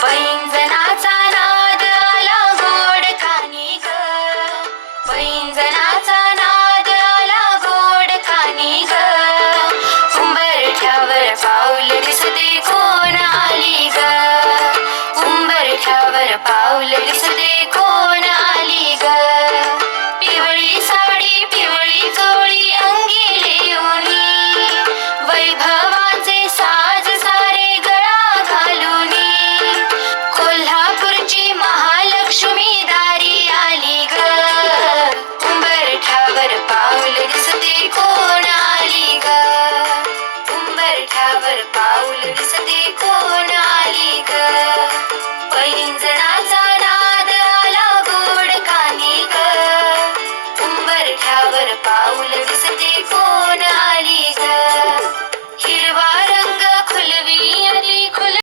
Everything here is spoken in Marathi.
पैंजणाचा नाद आला गोड कानी ग, पैंजणाचा नाद आला गोड कानी ग, उंबरठ्यावर पाऊल दिसते कोण आली ग, उंबरठ्यावर पाऊल दिसते कोण आली ग, पिवळी साडी पिवळी चोळी अंगी लेऊनी, वैभवाचे साज सारे गळा घालूनी, कोल्हापूरची महालक्ष्मी दारी आली ग, उंबरठ्यावर पाऊल दिसते कोण आली ग, उंबरठ्यावर पाऊल दिसते कोण आली ग, पैंजणाचा नाद आला गोड कानी ग, उंबरठ्यावर पाऊल दिसते कोण आली